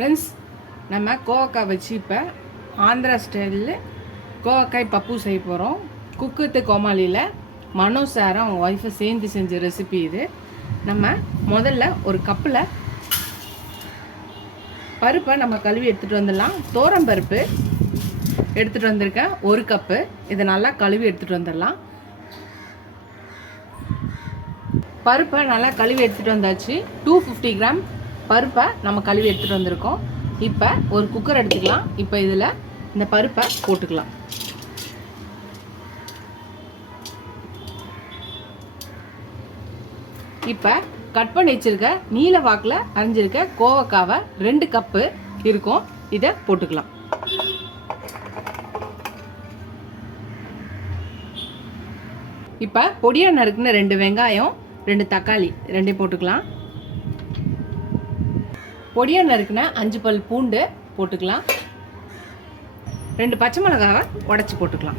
Friends, நம்ம கோவக்காய் வச்சு இப்போ ஆந்திரா ஸ்டைலில் கோவக்காய் பப்பு செய்ய போகிறோம். குக் வித் கோமாளியில் மனோஜ் சாரும் அவங்க ஒய்ஃபை சேர்ந்து செஞ்ச ரெசிபி இது. நம்ம முதல்ல ஒரு கப்பில் பருப்பை நம்ம கழுவி எடுத்துகிட்டு வந்துடலாம். தோரம் பருப்பு எடுத்துகிட்டு வந்திருக்கேன் 1 கப்பு. இதை நல்லா கழுவி எடுத்துகிட்டு வந்துடலாம். பருப்பை நல்லா கழுவி எடுத்துகிட்டு வந்தாச்சு. 250 கிராம் பருப்பை நம்ம கழுவி எடுத்துகிட்டு வந்திருக்கோம். இப்போ ஒரு குக்கர் எடுத்துக்கலாம். இப்போ இதில் இந்த பருப்பை போட்டுக்கலாம். இப்போ கட் பண்ணி வச்சுருக்க நீல வாக்கில் அரிஞ்சிருக்க கோவக்காவை 2 கப்பு இருக்கும். இதை போட்டுக்கலாம். இப்போ பொடியாக நறுக்குன 2 வெங்காயம், 2 தக்காளி 2 போட்டுக்கலாம். பொடியாக நறுக்குன 5 பல் பூண்டு போட்டுக்கலாம். 2 பச்சை மிளகாவை உடச்சி போட்டுக்கலாம்.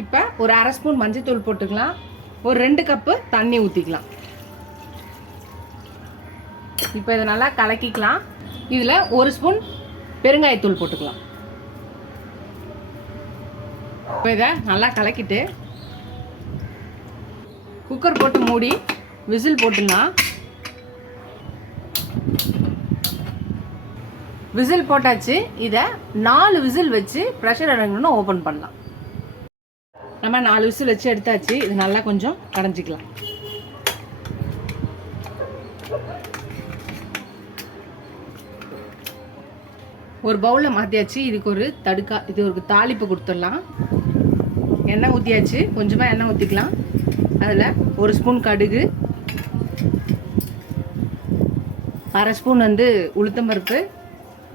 இப்போ ஒரு 1/2 ஸ்பூன் மஞ்சள்தூள் போட்டுக்கலாம். ஒரு 2 கப்பு தண்ணி ஊற்றிக்கலாம். இப்போ இதை நல்லா கலக்கிக்கலாம். இதில் 1 ஸ்பூன் பெருங்காயத்தூள் போட்டுக்கலாம். இப்போ இதை நல்லா கலக்கிட்டு குக்கர் போட்டு மூடி விசில் போட்டுடலாம். விசில் போட்டாச்சு. இதை 4 விசில் வச்சு ப்ரெஷர் இறங்கணும்னு ஓப்பன் பண்ணலாம். நம்ம 4 விசில் வச்சு எடுத்தாச்சு. இது நல்லா கொஞ்சம் கடைஞ்சிக்கலாம். ஒரு பவுலில் மாற்றியாச்சு. இதுக்கு ஒரு இது ஒரு தாளிப்பு கொடுத்துடலாம். எண்ணெய் ஊற்றியாச்சு. கொஞ்சமாக எண்ணெய் ஊற்றிக்கலாம். அதில் 1 ஸ்பூன் கடுகு, 1/2 ஸ்பூன் உளுத்தம்பருப்பு,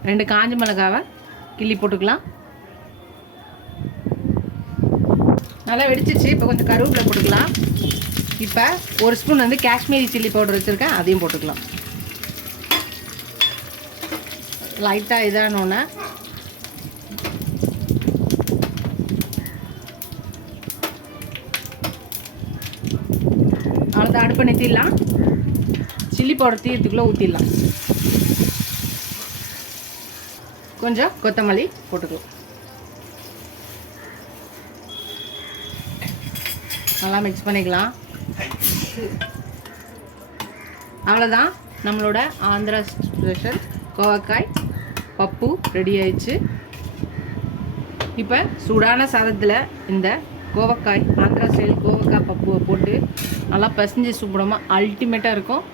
2 காஞ்ச மிளகாவை கிள்ளி போட்டுக்கலாம். நல்லா வெடிச்சிச்சு. இப்போ கொஞ்சம் கருவேப்பிலை போட்டுக்கலாம். இப்போ 1 ஸ்பூன் காஷ்மீரி சில்லி பவுடர் வச்சுருக்கேன். அதையும் போட்டுக்கலாம். லைட்டாக இதானோன்னே அவ்வளோதான். அடுப்பை நிறுத்திடலாம். சில்லி பவுடர் தீர்த்துக்குள்ளே ஊற்றிடலாம். கொஞ்சம் கொத்தமல்லி போட்டுக்கலாம். நல்லா மிக்ஸ் பண்ணிக்கலாம். அவ்வளோதான். நம்மளோட ஆந்திரா ஸ்பெஷல் கோவக்காய் பப்பு ரெடி ஆயிடுச்சு. இப்போ சூடான சாதத்தில் இந்த கோவக்காய் ஆந்திரா ஸ்டைல் கோவக்காய் பப்புவை போட்டு நல்லா பசஞ்சு சூப்பரமாக அல்டிமேட்டாக இருக்கும்.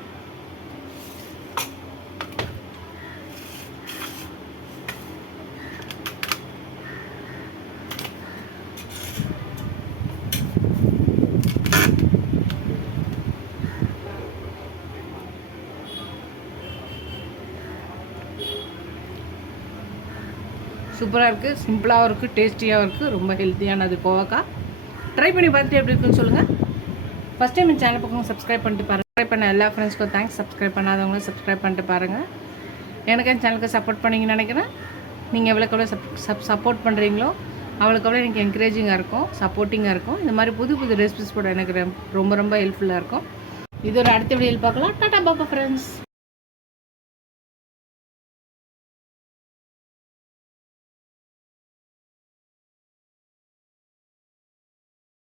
சூப்பராக இருக்குது. சிம்பிளாகவும் இருக்குது, டேஸ்டியாகவும் இருக்குது, ரொம்ப ஹெல்த்தியானது கோவக்காய். ட்ரை பண்ணி பார்த்துட்டு எப்படி இருக்குன்னு சொல்லுங்கள். ஃபஸ்ட் டைம் இந்த சேனல் பக்கம் சப்ஸ்கிரைப் பண்ணிட்டு பாருங்கள். சப்ஸ்கிரைப் பண்ண எல்லா ஃப்ரெண்ட்ஸ்க்கும் தேங்க்ஸ். சப்ஸ்கிரைப் பண்ணாதவங்களும் சப்ஸ்கிரைப் பண்ணிட்டு பாருங்கள். எனக்கு என் சேனலுக்கு சப்போர்ட் பண்ணிங்கன்னு நினைக்கிறேன். நீங்கள் எவ்வளோக்கு எவ்வளோ சப்போர்ட் பண்ணுறீங்களோ அவ்வளோக்கு எவ்வளோ எனக்கு என்கரேஜிங்காக இருக்கும், சப்போர்ட்டிங்காக இருக்கும். இந்த மாதிரி புது புது ரெசிபிஸ் கூட எனக்கு ரொம்ப ரொம்ப ஹெல்ப்ஃபுல்லாக இருக்கும். இது ஒரு அடுத்த வீடியோவில் பார்க்கலாம். டாடா பாப்பா ஃப்ரெண்ட்ஸ்.